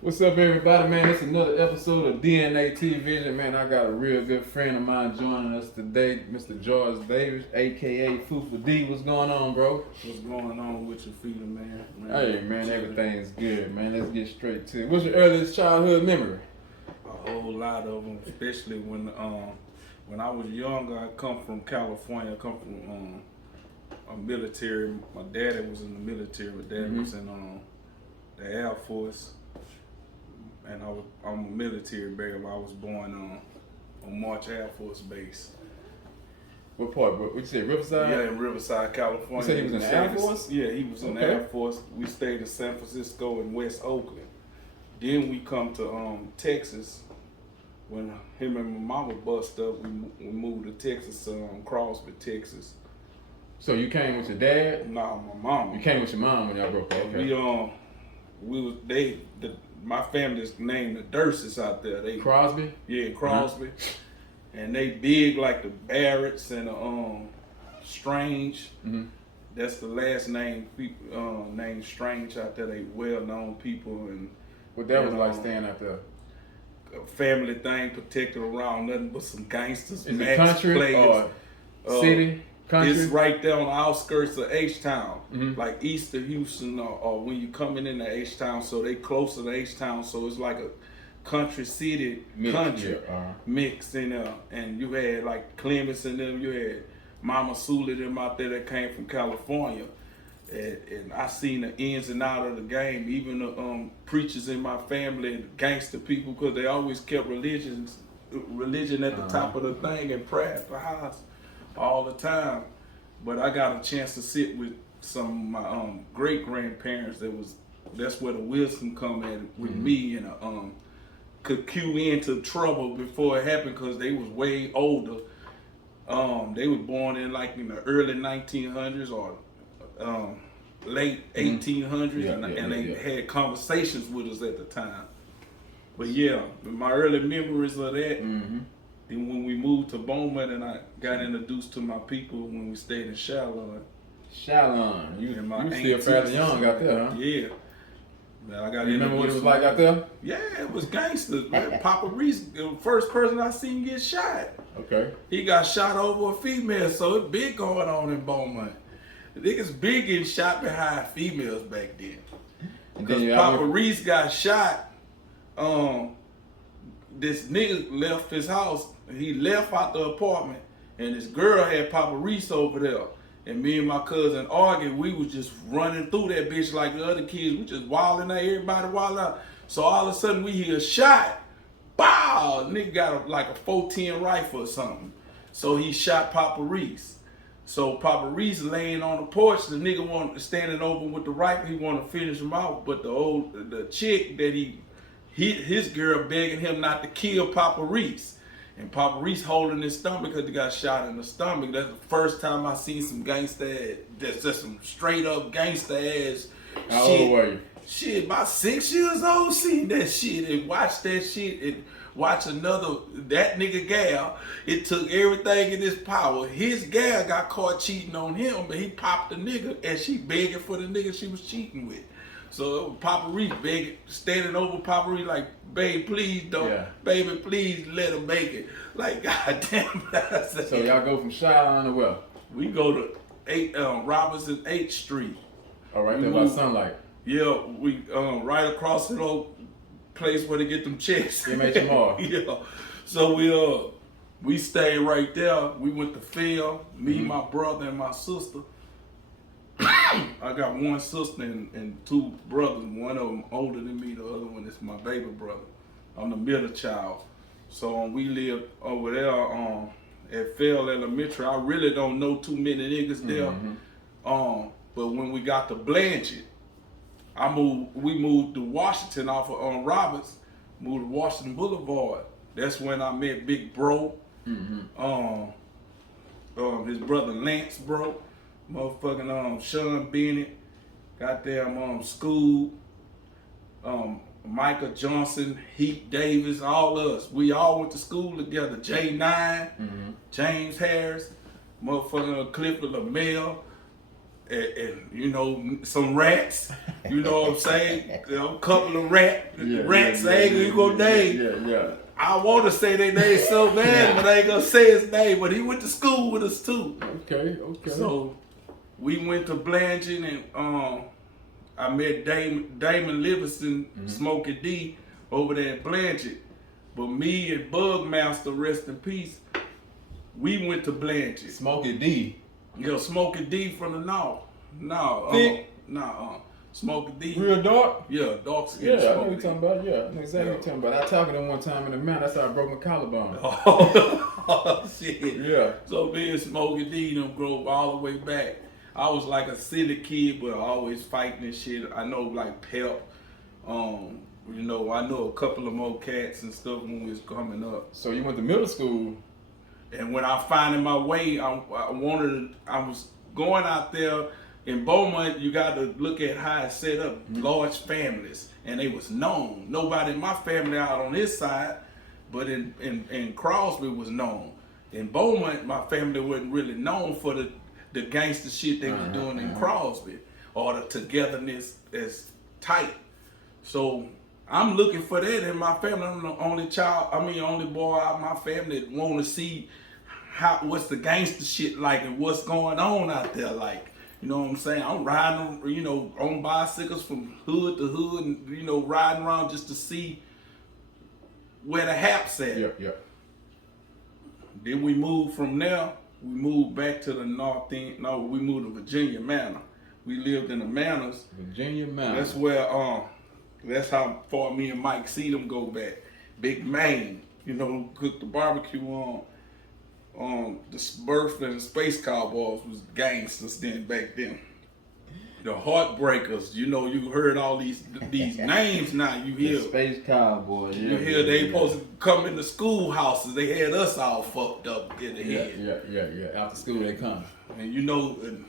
What's up, everybody, man? It's another episode of DNA-TVISION, man. I got a real good friend of mine joining us today, Mr. George Davis, a.k.a. Foofah D. What's going on, bro? What's going on with your feet, man? Hey, man, everything's good, man. Let's get straight to it. What's your earliest childhood memory? A whole lot of them, especially when I was younger. I come from California. I come from a military. My daddy was in the military. My dad was in the Air Force, and I'm a military baby. I was born on March Air Force Base. What part, bro? What you say, Riverside? Yeah, in Riverside, California. You said he was in the Air Force? Yeah, he was in the Air Force. We stayed in San Francisco and West Oakland. Then we come to Texas. When him and my mama bust up, we moved to Texas, Crosby, Texas. So you came with your dad? No, my mama. You came with your mom when y'all broke up? Okay. My family's named the Durses out there. Crosby? Yeah, Crosby. And they big like the Barretts and Strange. That's the last name, named Strange out there. They well-known people. And What that was like staying out there? A family thing protected around nothing but some gangsters. Is it country or city? Country? It's right there on the outskirts of H-Town, like east of Houston, or when you coming into H-Town, so they closer to H-Town, so it's like a country city mix in there. And you had like Clemens and them, you had Mama Sula them out there that came from California. And I seen the ins and out of the game, even the preachers in my family, and gangster people, because they always kept religion at the top of the thing and prayer at the house all the time. But I got a chance to sit with some of my great grandparents. That's where the wisdom come in with me, and could cue into trouble before it happened, because they was way older. They were born in the early 1900s or late 1800s, and they had conversations with us at the time. But yeah, my early memories of that. Then when we moved to Beaumont, and I got introduced to my people when we stayed in Chalon. You still fairly young out there, huh? Yeah. I got you remember what it was like out there? Yeah, it was gangster. Papa Reese, the first person I seen get shot. Okay. He got shot over a female, so it's big going on in Beaumont. The niggas big getting shot behind females back then. Because Papa Reese got shot, this nigga left his house. He left out the apartment, and this girl had Papa Reese over there. And me and my cousin argued. We was just running through that bitch like the other kids. We just wilding out, everybody wilding out. So all of a sudden we hear a shot. Bow! Nigga got a 410 rifle or something. So he shot Papa Reese. So Papa Reese laying on the porch. The nigga standing over with the rifle. He wanted to finish him out, but the chick that his girl begging him not to kill Papa Reese. And Papa Reese holding his stomach because he got shot in the stomach. That's the first time I seen some gangsta ass. That's just some straight up gangsta ass shit. How old were you? Shit, about 6 years old, seen that shit and watched that shit and watch that nigga gal. It took everything in his power. His gal got caught cheating on him, but he popped the nigga and she begging for the nigga she was cheating with. So Papa Reese begging, standing over Papa Reese like, babe, please don't, baby, please let him make it. Like, goddamn. So y'all go from Chalon to where? We go to Robinson 8th Street. All right, there by Sunlight. Yeah, we right across the old place where they get them checks. MHMR. Yeah. So we stayed right there. We went to Phil, me, my brother, and my sister. I got one sister and two brothers. One of them older than me. The other one is my baby brother. I'm the middle child. So we lived over there at Phil Elementary. I really don't know too many niggas there. But when we got to Blanchard, we moved to Washington off of Roberts, moved to Washington Boulevard. That's when I met Big Bro. His brother Lance Bro. Motherfucking Sean Bennett, goddamn School, Micah Johnson, Heath Davis, all us. We all went to school together. J9, James Harris, motherfucking Clifford LaMelle, and you know, some rats. You know what I'm saying? You know, a couple of rats. Ain't you gonna name. Yeah. I want to say their name so bad, but I ain't gonna say his name. But he went to school with us too. Okay. So we went to Blanchard, and I met Damon Livingston, Smokey D, over there at Blanchard. But me and Bugmaster, rest in peace, we went to Blanchard. Smokey D. Yeah, Smokey D from the north. Smokey D. Real dark? Yeah, dark skin. Yeah, I know Smokey what you're talking about. Yeah, I know exactly what you're talking about. I talked to him one time in the mountain. That's how I broke my collarbone. Oh, shit. Yeah. So me and Smokey D them drove all the way back. I was like a silly kid, but always fighting and shit. I know like Pep. You know, I know a couple of more cats and stuff when we was coming up. So you went to middle school. And when I finding my way, I was going out there in Beaumont. You got to look at how it's set up, large families, and they was known. Nobody in my family out on this side, but in Crosby was known. In Beaumont, my family wasn't really known for the gangster shit they was doing in Crosby, or the togetherness as tight. So I'm looking for that in my family. I'm the only boy out of my family that want to see what's the gangster shit like and what's going on out there like. You know what I'm saying? I'm riding, you know, on bicycles from hood to hood, and you know, riding around just to see where the haps at. Yeah. Then we moved from there. We moved back to the north end. No, we moved to Virginia Manor. We lived in the Manors. Virginia Manor. That's where that's how far me and Mike see them go back. Big man, you know, cooked the barbecue on. The Birth and the Space Cowboys was gangsters then back then. The Heartbreakers, you know, you heard all these names now. You hear the Space Cowboys. Yeah, you hear they supposed to come in the schoolhouses. They had us all fucked up in the head. Yeah. After school they come. And you know, and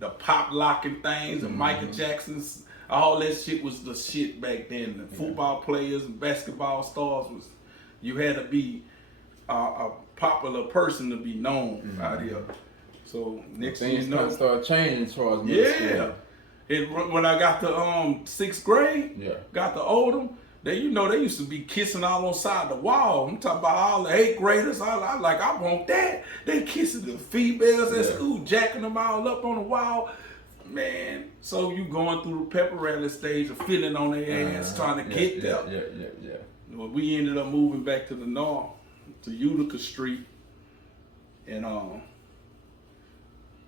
the pop locking things and Michael Jackson's. All that shit was the shit back then. The football players and basketball stars you had to be a popular person to be known out here. So next thing you know, things started changing as far as middle school. When I got to 6th grade, got to Oldham, they used to be kissing all on side the wall. I'm talking about all the 8th graders. I want that. They kissing the females at school, jacking them all up on the wall. Man, so you going through the pepper rally stage of feeling on their ass, trying to get there. Yeah. Well, we ended up moving back to the north, to Utica Street, and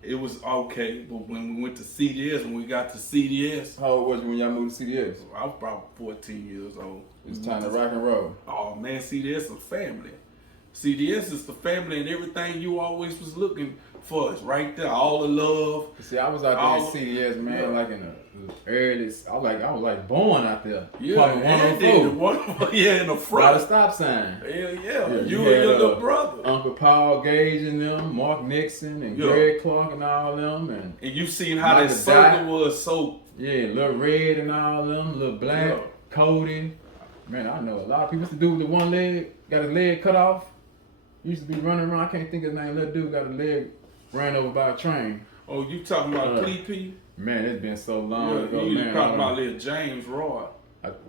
it was okay. But when we went to CDS, when we got to CDS, how old was you when y'all moved to CDS? I was probably 14 years old. It's time to rock and roll. Oh man, CDS is a family. CDS is the family, and everything you always was looking for is right there. All the love. See, I was out there at CDS, man, like in the early. I was like born out there. Yeah, in the front. Got a stop sign. Yeah. You and your little brother. Uncle Paul Gage and them, Mark Nixon and Greg Clark and all them, and you seen how that circle was so. Yeah, Little Red and all them, Little Black, Cody. Man, I know a lot of people used to do with the one leg, got his leg cut off. Used to be running around. I can't think of his name. Little dude got a leg ran over by a train. Oh, you talking about P? Man, it's been so long ago, man. You talking about little James Roy.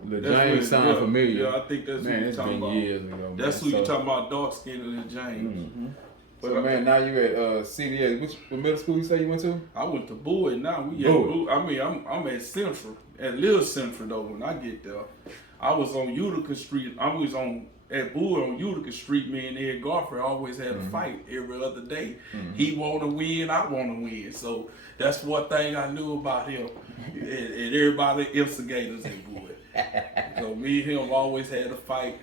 James sound familiar. Yeah, I think that's man, who you talking about. Years ago, that's who you talking about, dark skinned little James. So man, now you at CDS. Which middle school you say you went to? I went to Bowie. Now we at Bowie. I mean, I'm at Central, at Little Central though. When I get there, I was on Utica Street. I was at Bowie on Utica Street. Me and Ed Garfield always had a fight every other day. He want to win, I want to win. So that's one thing I knew about him. And everybody instigators at Bowie. So me and him always had a fight.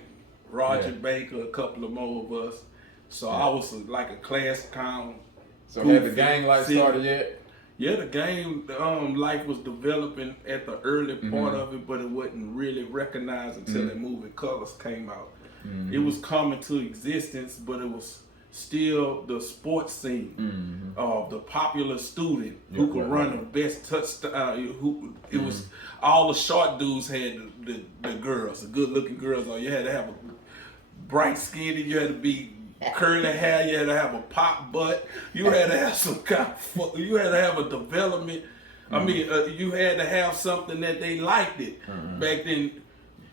Roger Baker, a couple of more of us. So I was like a class clown. So had the gang life started yet? Yeah, the gang life was developing at the early part of it, but it wasn't really recognized until that movie Colors came out. It was coming to existence, but it was still the sports scene of the popular student who could run the best touchdown. It was all the short dudes had the girls, the good looking girls. Or you had to have a bright skin, you had to be curly hair. You had to have a pop butt. You had to have some kind of, you had to have a development. I mean, you had to have something that they liked it back then.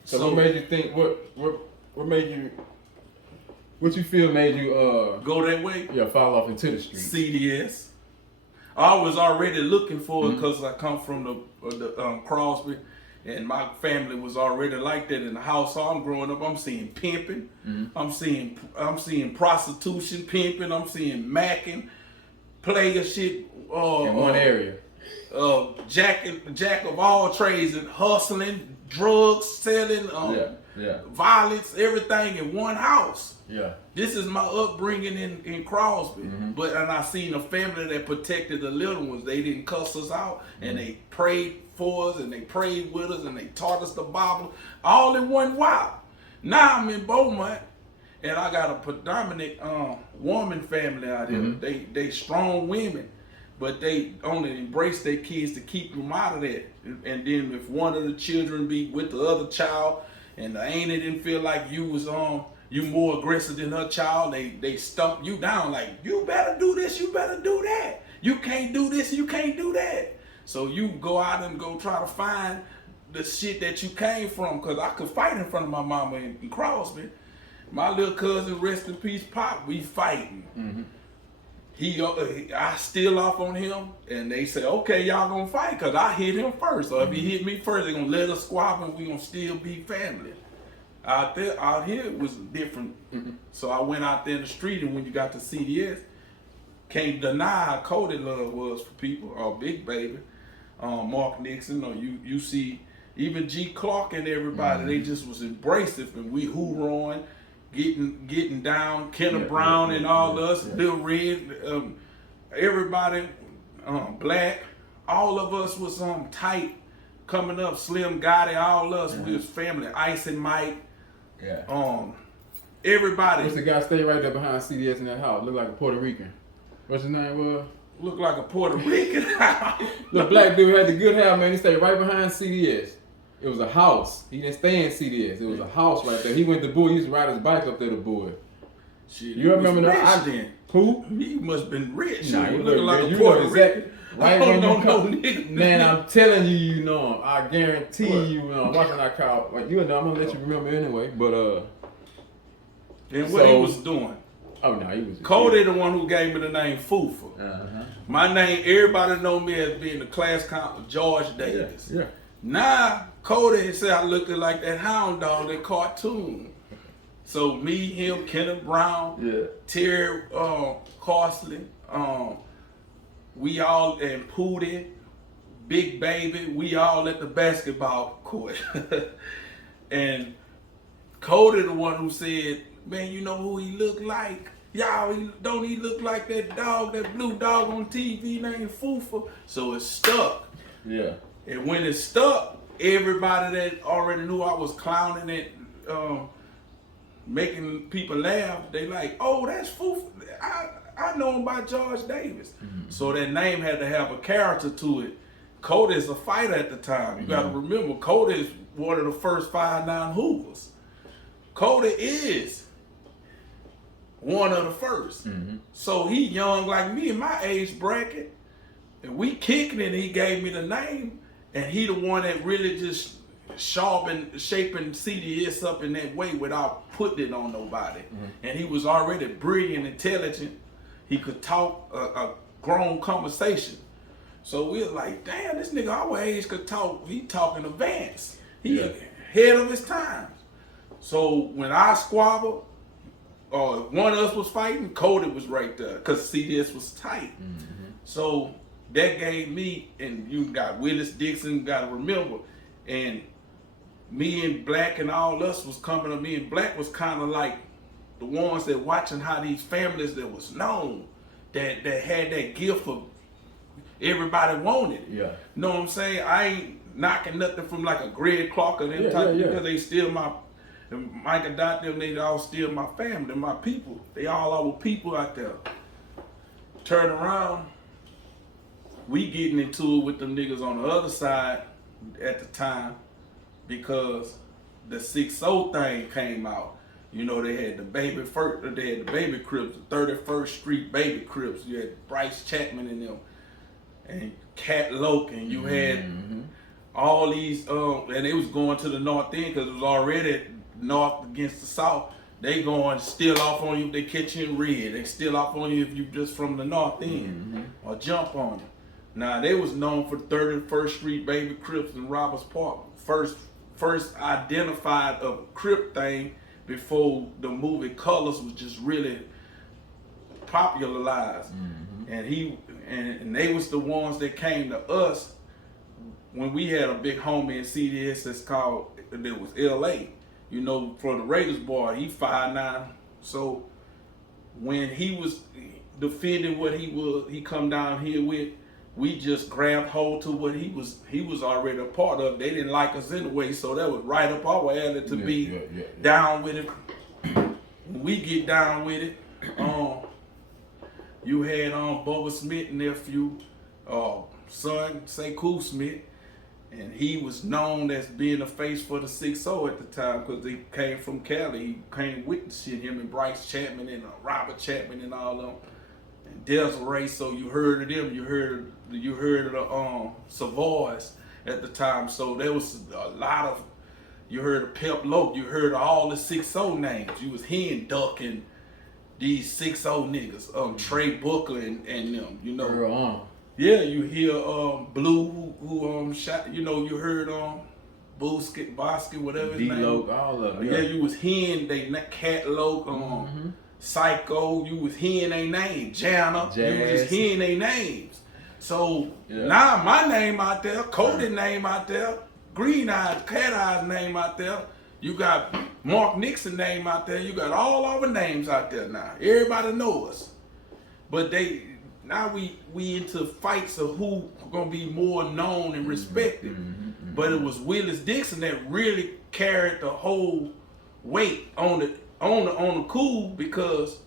So what made you think? What made you? What you feel made you go that way? Yeah, fall off into the street. CDS. I was already looking for it because I come from the Crosby, and my family was already like that in the house. So I'm growing up. I'm seeing pimping. I'm seeing prostitution, pimping. I'm seeing macking, player shit. In one area. Jack of all trades and hustling, drugs, selling, violence, everything in one house. Yeah. This is my upbringing in Crosby. And I seen a family that protected the little ones. They didn't cuss us out, and they prayed for us, and they prayed with us, and they taught us the Bible, all in one while. Now I'm in Beaumont, and I got a predominant woman family out here. They strong women, but they only embrace their kids to keep them out of that. And then if one of the children be with the other child, and the auntie didn't feel like you was you more aggressive than her child, they stump you down like, you better do this, you better do that. You can't do this, you can't do that. So you go out and go try to find the shit that you came from, because I could fight in front of my mama in Crosby. My little cousin, rest in peace, Pop, we fighting. I steal off on him, and they say, okay, y'all gonna fight, because I hit him first. So if he hit me first, they're gonna let us squab, and we gonna still be family. Out here it was different. So I went out there in the street, and when you got to CDS, can't deny how cold it love was for people, or Big Baby, Mark Nixon, or you see even G. Clark and everybody, they just was embracing, and we hoorahing, getting down, Kenneth Brown and all us, Bill Red, everybody, Black, all of us was tight coming up, Slim Gotti, all us, we was family, Ice and Mike. Everybody. What's the guy stay right there behind CDS in that house? Look like a Puerto Rican. What's his name? Look like a Puerto Rican. The black dude had the good hair, man. He stayed right behind CDS. It was a house. He didn't stay in CDS. It was a house right there. He went to Bowie. He used to ride his bike up there to Bowie. Shit, you remember that? Who? He must have been rich. Nah, he looking like a Puerto Rican. Right when you come, man, I'm telling you, you know him. I guarantee you know him. Watching that call, like you know, I'm gonna let you remember anyway. But and what he was doing? Oh no, he was. Cody, the one who gave me the name Foofah. My name, everybody know me as being the class count of George Davis. Yeah. Now Cody said I looked like that hound dog, that cartoon. So me, him, Kenneth Brown, Terry Crosby, we all, and Pootie, Big Baby, we all at the basketball court. And Cody the one who said, man, you know who he look like? Y'all, don't he look like that dog, that blue dog on TV named Foofah? So it stuck. Yeah. And when it stuck, everybody that already knew I was clowning it, making people laugh, they like, oh, that's Foofah. I know him by George Davis. So that name had to have a character to it. Cody's a fighter at the time. You gotta remember, Cody is one of the first 5'9" Hoovers. Cody is one of the first. So he young like me in my age bracket. And we kicking it, and he gave me the name. And he the one that really just shaping CDS up in that way without putting it on nobody. And he was already brilliant, intelligent. He could talk a grown conversation. So we were like, damn, this nigga our age could talk. He talking advanced. He ahead of his time. So when I squabbled, one of us was fighting, Cody was right there because CDS was tight. So that gave me, and you got Willis Dixon, got to remember, and me and Black and all us was coming up. Me and Black was kind of like the ones that watching how these families that was known, that had that gift of everybody wanted. Yeah. Know what I'm saying? I ain't knocking nothing from like a Greg Clark or them type because they still my, and Mike and Dot them, they all still my family, my people. They all our people out there. Turn around, we getting into it with them niggas on the other side at the time because the 6-0 thing came out. You know, they had the baby Crips, the 31st Street baby Crips. You had Bryce Chapman in them, and Cat Loke, and you had all these, and they was going to the north end because it was already north against the south. They going steal off on you if they catch you in red. They steal off on you if you just from the north end or jump on you. Now they was known for 31st Street baby Crips in Roberts Park. First identified a Crip thing before the movie Colors was just really popularized. And they was the ones that came to us when we had a big homie in CDS that was LA. You know, for the Raiders boy, he 5'9". So when he was defending what he come down here with, we just grabbed hold to what he was already a part of. They didn't like us anyway, so that was right up our alley to be down with it. When we get down with it, you had Bubba Smith nephew, son, Sekou Smith, and he was known as being the face for the 6-0 at the time because he came from Cali. He came with the shit, him and Bryce Chapman and Robert Chapman and all of them. And Desiree, so you heard of them, you heard of the Savoys at the time. So there was a lot of, you heard of Pep Loke, you heard of all the 6-0 names. You was hearing Duck and these 6-0 niggas, Trey Booker and them, you know. Yeah, you hear Blue who shot, you know, you heard Bosky, whatever his name. D-Loke, all of them. Yeah, you was hearing they Cat Loke, Psycho, you was hearing their name. Jana, you was just hearing their names. So now my name out there, Cody name out there, Green Eyes, Cat Eyes name out there. You got Mark Nixon name out there. You got all our names out there now. Everybody knows us. But now we into fights of who gonna be more known and respected. But it was Willis Dixon that really carried the whole weight on the cool because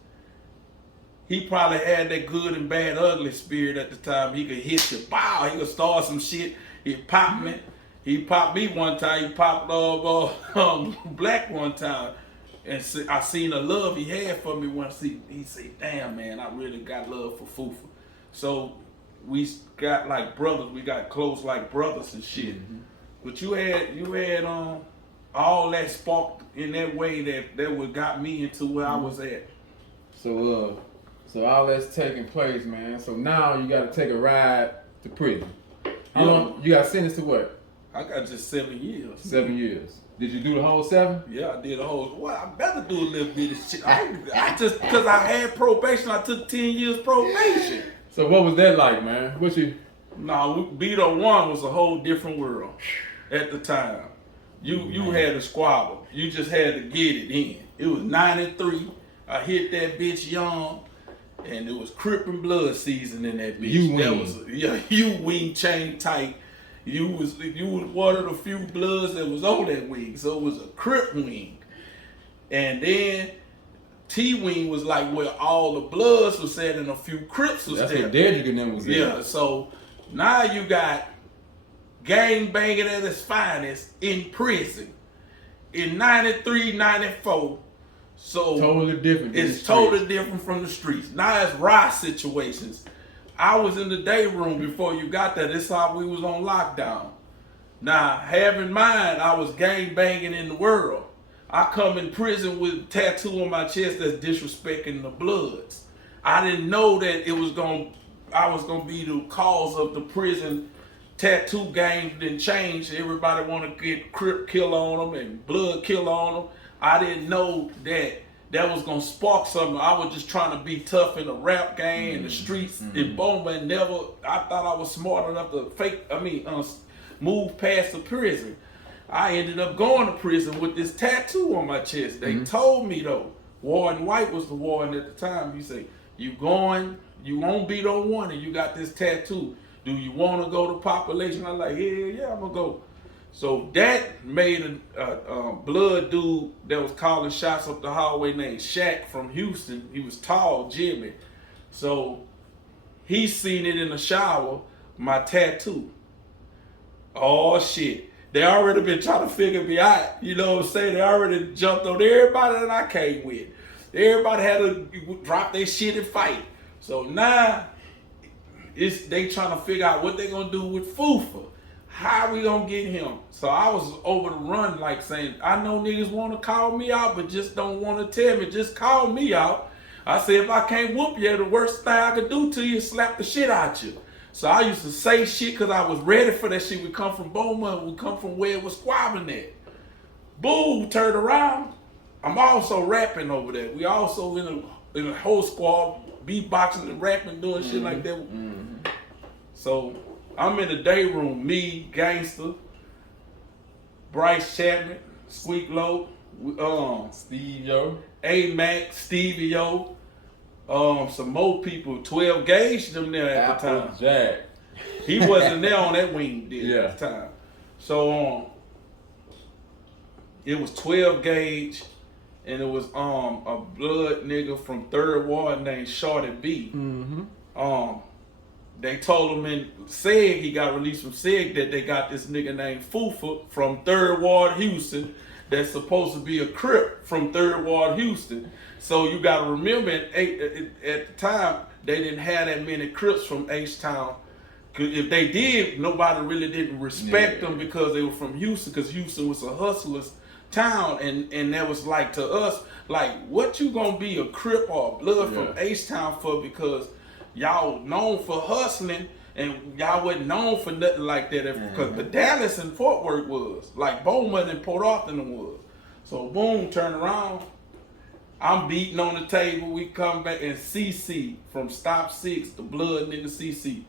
he probably had that good and bad ugly spirit at the time. He could hit you, bow, he could start some shit, he'd pop me. He popped me one time, he popped Black one time. And I seen the love he had for me once. He said, damn man, I really got love for Foofah. So we got like brothers, we got close like brothers and shit. But you had all that sparked in that way that what got me into where I was at. So all that's taking place, man. So now you gotta take a ride to prison. How long you got sentenced to what? I got just 7 years. 7 years. Did you do the whole 7? Yeah, I did the whole. Well, I better do a little bit of shit. I just because I had probation, I took 10 years probation. So what was that like, man? Beto 1 was a whole different world at the time. You had a squabble. You just had to get it in. It was 93. I hit that bitch young, and it was Crip and Blood season in that bitch. You wing chain tight. You was one of the few Bloods that was on that wing, so it was a Crip wing. And then T-wing was like where all the Bloods was at and a few Crips was there. That's what Dedrick and them was there. Yeah, so now you got gang banging at its finest in prison in 93, 94. So totally different. It's totally different from the streets. Now it's riot situations. I was in the day room before you got there. This how we was on lockdown. Now, have in mind, I was gang banging in the world. I come in prison with a tattoo on my chest that's disrespecting the Bloods. I didn't know that I was gonna be the cause of the prison tattoo game didn't change. Everybody want to get Crip kill on them and Blood kill on them. I didn't know that was gonna spark something. I was just trying to be tough in the rap game in the streets in Beaumont. I thought I was smart enough to move past the prison. I ended up going to prison with this tattoo on my chest. They told me though, Warden White was the warden at the time. He said, you won't be the one and you got this tattoo. Do you want to go to population? I'm like, yeah, I'm gonna go. So that made a Blood dude that was calling shots up the hallway named Shaq from Houston. He was tall, Jimmy. So he seen it in the shower, my tattoo. Oh shit. They already been trying to figure me out. You know what I'm saying? They already jumped on everybody that I came with. Everybody had to drop their shit and fight. So now they trying to figure out what they gonna do with Foofah. How we gonna get him? So I was over the run, like saying, I know niggas wanna call me out, but just don't wanna tell me. Just call me out. I said, if I can't whoop you, the worst thing I could do to you is slap the shit out you. So I used to say shit because I was ready for that shit. We come from Beaumont, we come from where it was squabbling at. Boo, turned around. I'm also rapping over there. We also in a whole squad, beatboxing and rapping, doing shit like that. So I'm in the day room, me, Gangster, Bryce Chapman, Squeak Low, Steve Yo, A-Mac, Stevie Yo, some more people, 12 Gauge them there at the time. Jack. He wasn't there on that wing deal at the time. So it was 12 Gauge, and it was a blood nigga from 3rd Ward named Shorty B. They told him in SEG, he got released from SEG, that they got this nigga named Foofah from 3rd Ward, Houston, that's supposed to be a Crip from 3rd Ward, Houston. So you gotta remember, at the time, they didn't have that many Crips from H-Town. If they did, nobody really didn't respect them because they were from Houston, because Houston was a hustler's town, and that was like, to us, like, what you gonna be a Crip or a Blood from H-Town for, because y'all known for hustling, and y'all wasn't known for nothing like that, because the Dallas and Fort Worth was, like Beaumont and Port Arthur was. So boom, turn around, I'm beating on the table, we come back, and CC from Stop 6, the blood nigga CC,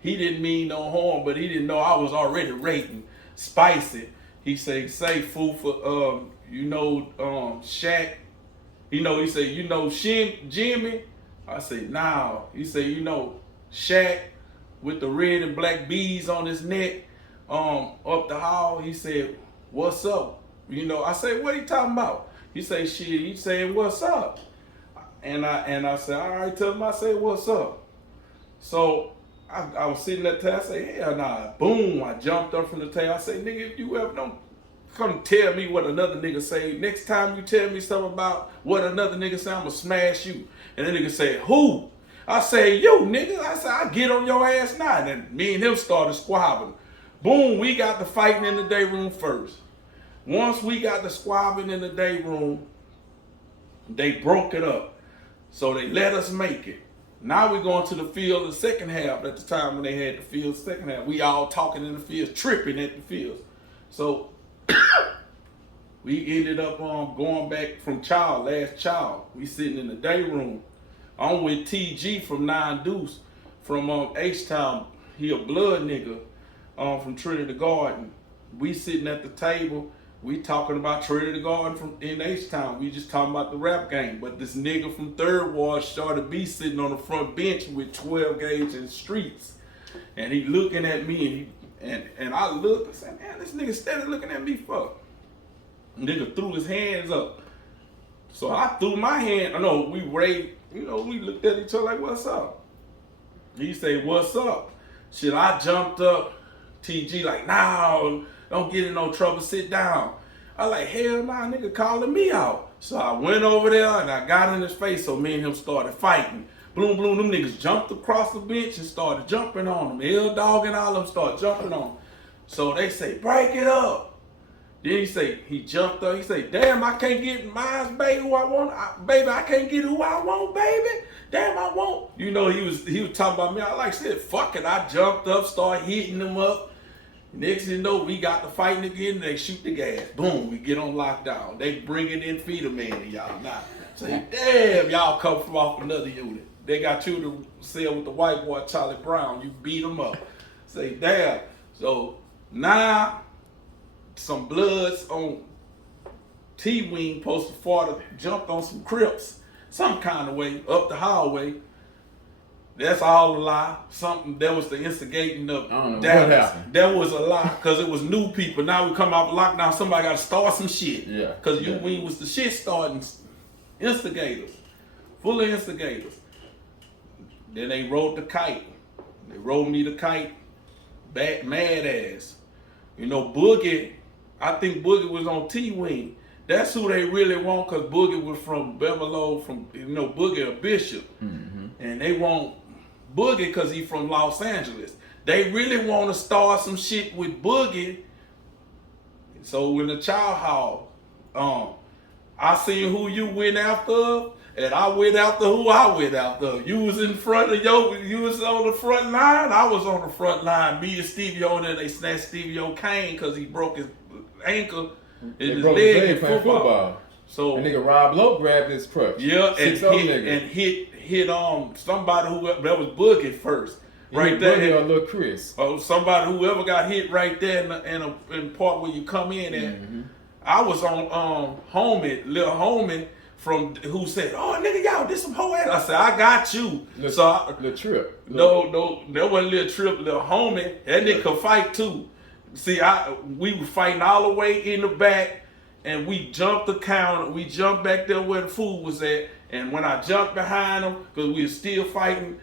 he didn't mean no harm, but he didn't know I was already rating spicy. He say Foofah, you know, Shaq, he say, you know, Jimmy? I say, nah. He say, you know, Shaq with the red and black beads on his neck, up the hall. He said, what's up? You know, I say, what he talking about? He say, shit, he saying, what's up? And I said, all right, tell him I say, what's up? So I was sitting at the table, I say, hell nah. Boom, I jumped up from the table. I say, nigga, if you ever don't come tell me what another nigga say, next time you tell me something about what another nigga say, I'ma smash you. And the nigga said, who? I say, you nigga. I said, I get on your ass now. And then me and him started squabbling. Boom, we got the fighting in the day room first. Once we got the squabbling in the day room, they broke it up. So they let us make it. Now we're going to the field the second half. At the time when they had the field second half, we all talking in the field, tripping at the field. So we ended up going back from last child. We sitting in the day room. I'm with TG from 9 Deuce from H-Town. He a blood nigga from Trinity Garden. We sitting at the table. We talking about Trinity Garden in H-Town. We just talking about the rap game. But this nigga from 3rd Ward started be sitting on the front bench with 12 Gauge and Streets. And he looking at me, and I look and say, man, this nigga steady looking at me for. Nigga threw his hands up. So I threw my hand. We raised, we looked at each other like, what's up? He say, what's up? Shit, I jumped up. TG like, nah, don't get in no trouble, sit down. I like, hell nah, nigga calling me out. So I went over there and I got in his face, so me and him started fighting. Bloom, bloom, them niggas jumped across the bench and started jumping on him. L-Dog and all of them started jumping on him. So they say, break it up. Then he jumped up, he say, damn, I can't get mine, baby, who I want. Baby, I can't get who I want, baby. Damn, I won't. He was talking about me. I like said, fuck it. I jumped up, started hitting him up. Next thing you know, we got to fighting again, they shoot the gas. Boom, we get on lockdown. They bring it in feeder man to y'all now. Say, damn, y'all come from off another unit. They got you to sell with the white boy, Charlie Brown. You beat him up. Say, damn. So now, some Bloods on T-Wing supposed to fought jumped on some Crips, some kind of way, up the hallway. That's all a lie. Something that was the instigating of Dallas. That was a lie because it was new people. Now we come out of lockdown, somebody got to start some shit. Yeah. Because we was the shit starting instigators, full of instigators. Then they rode the kite. They rode me the kite, back mad ass. You know, Boogie, I think Boogie was on T-Wing. That's who they really want, because Boogie was from Beverly, from, you know, Boogie a Bishop. And they want Boogie because he from Los Angeles. They really want to start some shit with Boogie. So in the Child Hall, I seen who you went after, and I went after who I went after. You was in front of you was on the front line. I was on the front line. Me and Stevie O, and they snatched Stevie O cane because he broke his ankle in his leg in football. So and nigga Rob Lowe grabbed his crutch. Yeah, and hit somebody who that was Boogie first. Right there, Boogie or Lil Chris. Oh, somebody whoever got hit right there in the part where you come in and I was on Lil Homie from who said, "Oh nigga, y'all did some whole ass." I said, "I got you." Lil Trip. No, that wasn't Lil Trip. Lil Homie, that nigga could fight too. See, we were fighting all the way in the back, and we jumped the counter. We jumped back there where the food was at. And when I jumped behind him, because we were still fighting,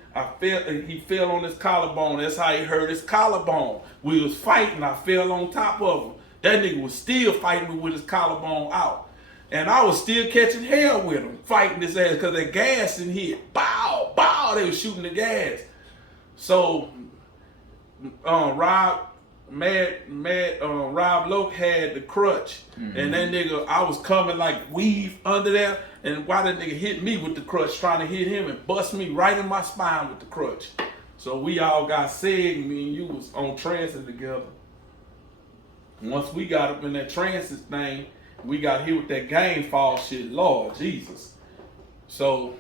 he fell on his collarbone. That's how he hurt his collarbone. We was fighting, I fell on top of him. That nigga was still fighting me with his collarbone out. And I was still catching hell with him, fighting his ass, because that gas didn't hit. Bow, bow, they was shooting the gas. So, Rob Lowe had the crutch, and that nigga, I was coming like weave under there, and why that nigga hit me with the crutch, trying to hit him and bust me right in my spine with the crutch. So we all got sick, me and you was on transit together. Once we got up in that transit thing, we got hit with that game fall shit, Lord Jesus. So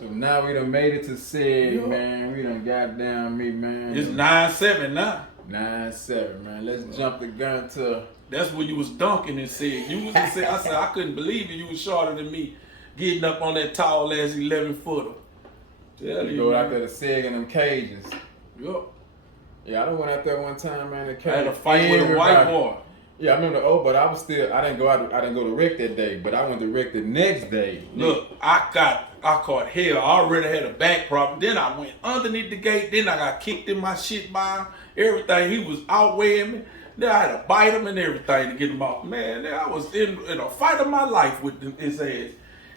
now we done made it to SIG, man. We done goddamn me, man. It's 9-7 now. 9-7, man. Let's jump the gun to. That's when you was dunking and said you was in SIG. I said I couldn't believe it. You was shorter than me, getting up on that tall ass 11-footer. You go out there to SIG in them cages. Yup. Yeah, I done went out there one time, man. The I had a fight with a white boy. Yeah, I remember. But I didn't go to Rick that day, but I went to Rick the next day. Look, I caught hell. I already had a back problem. Then I went underneath the gate. Then I got kicked in my shit by him. Everything. He was outweighing me. Then I had to bite him and everything to get him off. Man, then I was in a fight of my life with his ass.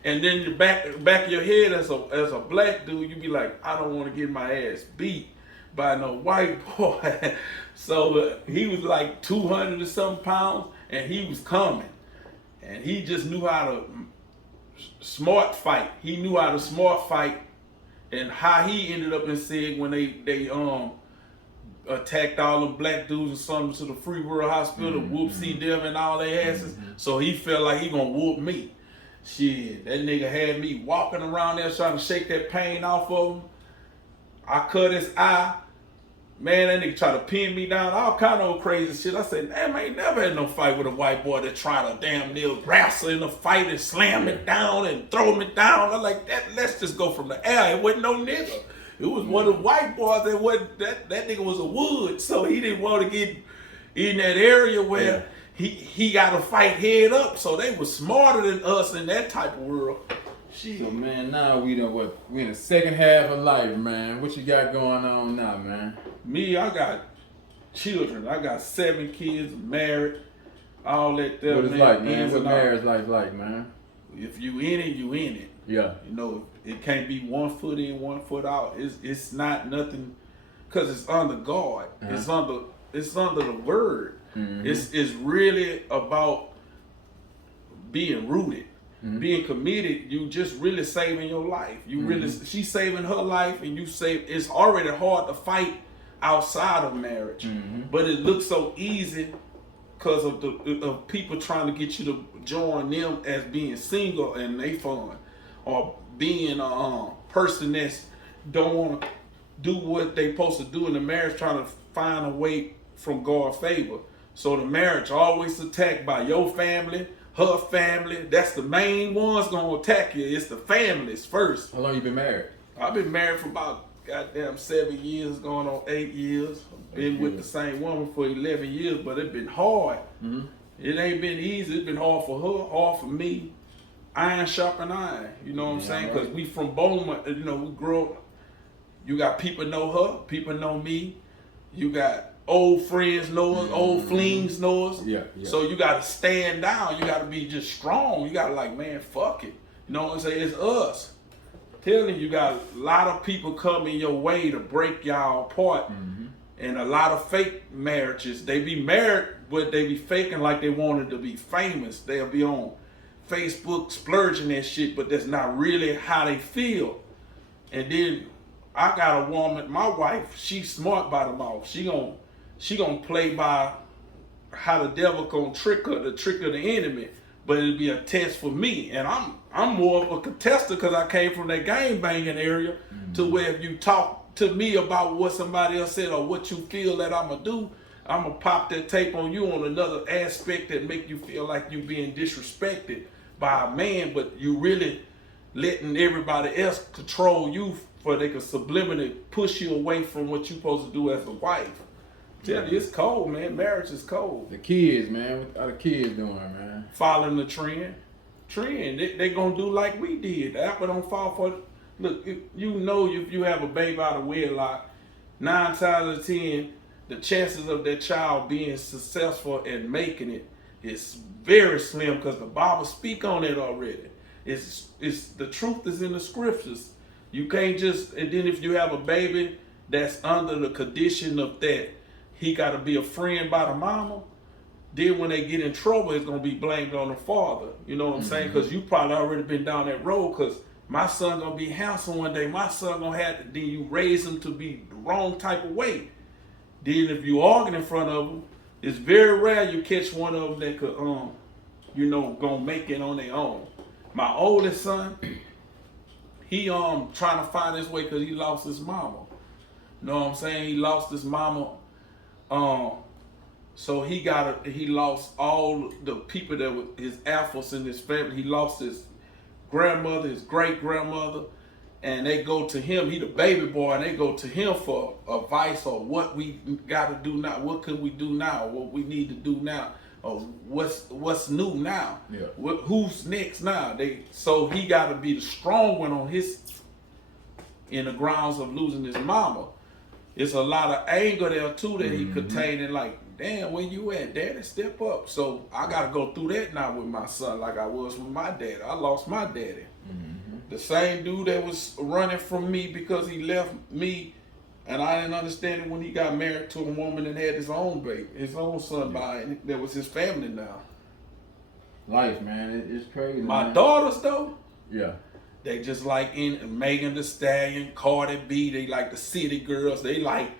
And then the back of your head as a black dude, you be like, I don't want to get my ass beat by no white boy. So he was like 200 or something pounds, and he was coming. And he just knew how to smart fight. He knew how to smart fight, and how he ended up in SIG when they attacked all them black dudes and sent them to the Free World Hospital, whoopsie them and all their asses. So he felt like he gonna whoop me. Shit, that nigga had me walking around there trying to shake that pain off of him. I cut his eye. Man, that nigga tried to pin me down, all kind of crazy shit. I said, damn, I ain't never had no fight with a white boy that tried to damn near wrestle in a fight and slam me down and throw me down. I'm like, let's just go from the air. It wasn't no nigga. It was one of the white boys that wasn't, that nigga was a wood, so he didn't want to get in that area where he got to fight head up. So they was smarter than us in that type of world. Shit. So man, now we in the second half of life, man. What you got going on now, man? Me, I got children. I got 7 kids, married, all that there. What it's like, man? What marriage life like, man? If you in it, you in it. Yeah. You know, it can't be 1 foot in, 1 foot out. It's not nothing, cause it's under God. It's under the word. It's really about being rooted. Being committed, you just really saving your life. You really, she's saving her life, and you save. It's already hard to fight outside of marriage, but it looks so easy because of people trying to get you to join them as being single and they fun, or being a person that's don't want to do what they supposed to do in the marriage, trying to find a way from God's favor. So the marriage always attacked by your family. Her family, that's the main ones gonna attack you. It's the families first. How long you been married? I've been married for about goddamn 7 years, going on 8 years. Been with the same woman for 11 years, but it's been hard. It ain't been easy. It's been hard for her, hard for me. Iron sharpen iron. You know what I'm saying? Because we from Beaumont, you know, we grew up. You got people know her, people know me. You got old friends know us, old flings know us. Yeah. So you gotta stand down. You gotta be just strong. You gotta like, man, fuck it. You know what I'm saying? It's us. Telling you got a lot of people coming your way to break y'all apart. And a lot of fake marriages. They be married, but they be faking like they wanted to be famous. They'll be on Facebook splurging that shit, but that's not really how they feel. And then I got a woman, my wife, she's smart by the mouth. She gonna play by how the devil gonna trick her, the trick of the enemy. But it'll be a test for me. And I'm more of a contester because I came from that game banging area to where if you talk to me about what somebody else said or what you feel that I'ma do, I'ma pop that tape on you on another aspect that make you feel like you being disrespected by a man, but you really letting everybody else control you for they can subliminally push you away from what you supposed to do as a wife. Tell you, it's cold, man. Marriage is cold. The kids, man. What are the kids doing, man? Following the trend. They gonna do like we did. The apple don't fall for it. Look, you know if you have a baby out of wedlock, 9 times out of 10, the chances of that child being successful and making it is very slim because the Bible speak on it already. It's the truth is in the scriptures. You can't just, and then if you have a baby that's under the condition of that, he got to be a friend by the mama. Then when they get in trouble, it's going to be blamed on the father. You know what I'm saying? Because you probably already been down that road because my son going to be handsome one day. My son going to have to, then you raise him to be the wrong type of way. Then if you arguing in front of them, it's very rare you catch one of them that could, gonna make it on their own. My oldest son, he trying to find his way because he lost his mama. You know what I'm saying? He lost his mama. So he lost all the people that were his alphas in his family. He lost his grandmother, his great grandmother, and they go to him. He the baby boy, and they go to him for advice or what we got to do now. What can we do now? What we need to do now? Or what's new now? Yeah. Who's next now? So he got to be the strong one on in the grounds of losing his mama. It's a lot of anger there too that he contained and like, damn, where you at, daddy? Step up. So I got to go through that now with my son like I was with my daddy. I lost my daddy. The same dude that was running from me because he left me and I didn't understand it when he got married to a woman and had his own baby, his own son by it. That was his family now. Life, man, it's crazy. My daughters though, yeah, they just like Megan Thee Stallion, Cardi B, they like the city girls, they like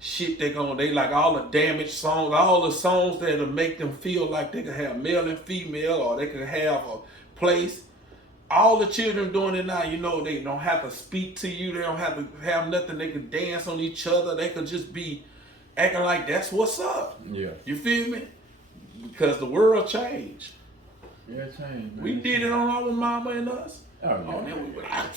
shit they like all the damaged songs, all the songs that'll make them feel like they can have male and female or they can have a place. All the children doing it now, they don't have to speak to you, they don't have to have nothing, they can dance on each other, they could just be acting like that's what's up. Yeah. You feel me? Because the world changed. Yeah, it changed, man. We did it on our mama and us. Oh, yeah. Then we were like,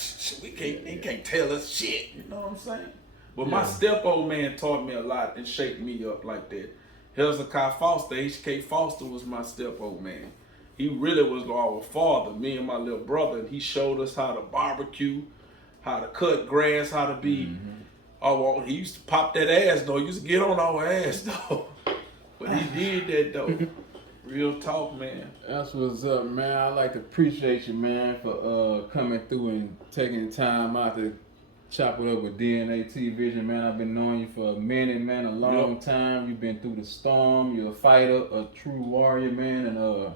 they can't tell us shit. You know what I'm saying? But my step-old man taught me a lot and shaped me up like that. Hezekiah Foster, H.K. Foster was my step-old man. He really was our father, me and my little brother, and he showed us how to barbecue, how to cut grass, how to be. Oh, well, he used to pop that ass though. He used to get on our ass though. But he did that though. Real talk, man. That's what's up, man. I like to appreciate you, man, for coming through and taking time out to chop it up with DNA-TVISION, man. I've been knowing you for a minute, man, a long time. You've been through the storm. You're a fighter, a true warrior, man, and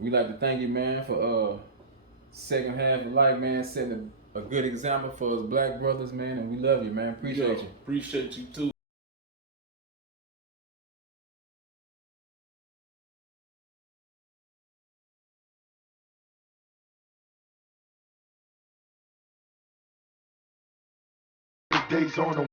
we like to thank you, man, for second half of life, man, setting a good example for us black brothers, man, and we love you, man. Appreciate you. Appreciate you too. Days on the